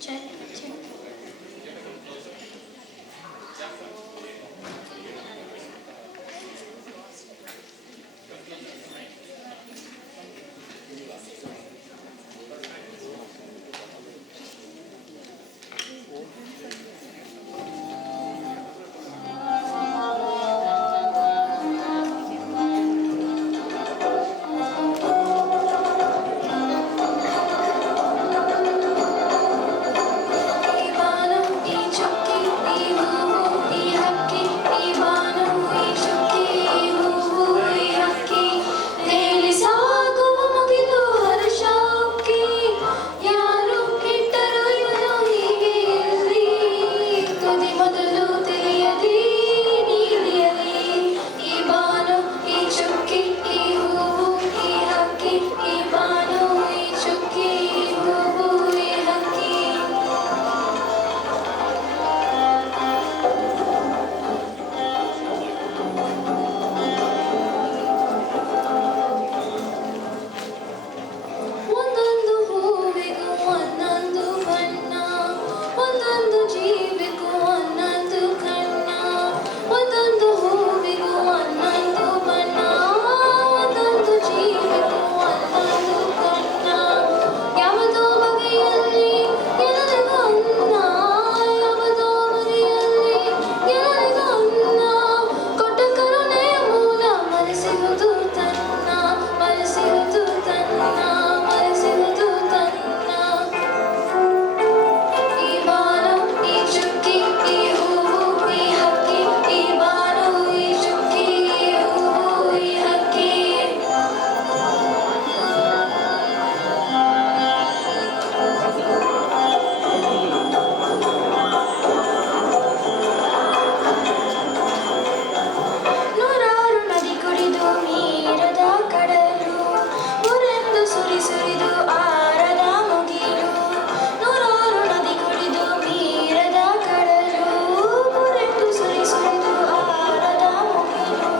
Check, check. ಈ ಬಾನು ಈ ಚುಕ್ಕಿ ಈ ಹೂವು ಈ ಹಕ್ಕಿ ಈ ಬಾನು ಈ ಚುಕ್ಕಿ ಈ ಹೂವು ಈ ಹಕ್ಕಿ ತೇಲಿ ಸಾಗುವ ಮುಗಿದು ಹರ್ಷಕ್ಕೆ ಯಾರು ಇಟ್ಟರು ಇವನು ಹೀಗೆ ಇರಲಿ ತುದಿ ಮೊದಲು ತಿಳಿಯಲಿ ನೀಡಿಯಲಿ ಈ ಬಾನು ಈ ಚುಕ್ಕಿ ಈ ಹೂವು ಈ ಹಕ್ಕಿ ಈ ಬಾನು ಈ ಚುಕ್ಕಿ ಈ ಹೂವು ಈ ಹಕ್ಕಿ ಒಂದೊಂದು ಹೂವಿಗೂ ಒಂದೊಂದು ಬಣ್ಣ ಒಂದೊಂದು ಜೀವಿಗೂ ಒಂದೊಂದು ಕಣ್ಣ ಒಂದೊಂದು ಹೂವಿಗೂ ಒಂದೊಂದು ಬಣ್ಣ ಒಂದೊಂದು ಜೀವಿಗೂ ಒಂದೊಂದು ಕಣ್ಣ ಯಾವುದೋ ಬಗೆಯಲ್ಲಿ ಎಲ್ಲರಿಗೂ ಅನ್ನ ಯಾವುದೋ ಬಗೆಯಲ್ಲಿ ಎಲ್ಲರಿಗೂ ಅನ್ನ ಕೊಟ್ಟ ಕರುಣೆಯ ಮೂಲ ಮರೆಸಿರುವುದು ತನ್ನ ಮರೆಸಿರುವುದು ತನ್ನ ಮರೆಸಿರುವುದು ತನ್ನ ಈ ಬಾನು ಈ ಚುಕ್ಕಿ ಈ ಹೂವು ಈ ಹಕ್ಕಿ ಈ ಬಾನು ಈ ಚುಕ್ಕಿ ಈ ಹೂವು ಈ ಹಕ್ಕಿ ನೂರಾರು ನದಿ ಕುಡಿದು ಮೀರದ ಕಡಲು ಊರೆಂದು ಸುರಿದು ಆರದ ಮುಗಿಲು ನೂರಾರು ನದಿ ಕುಡಿದು ಮೀರದ ಕಡಲು ಊರೆಂದು ಸುರಿದು ಆರದ ಮುಗಿಲು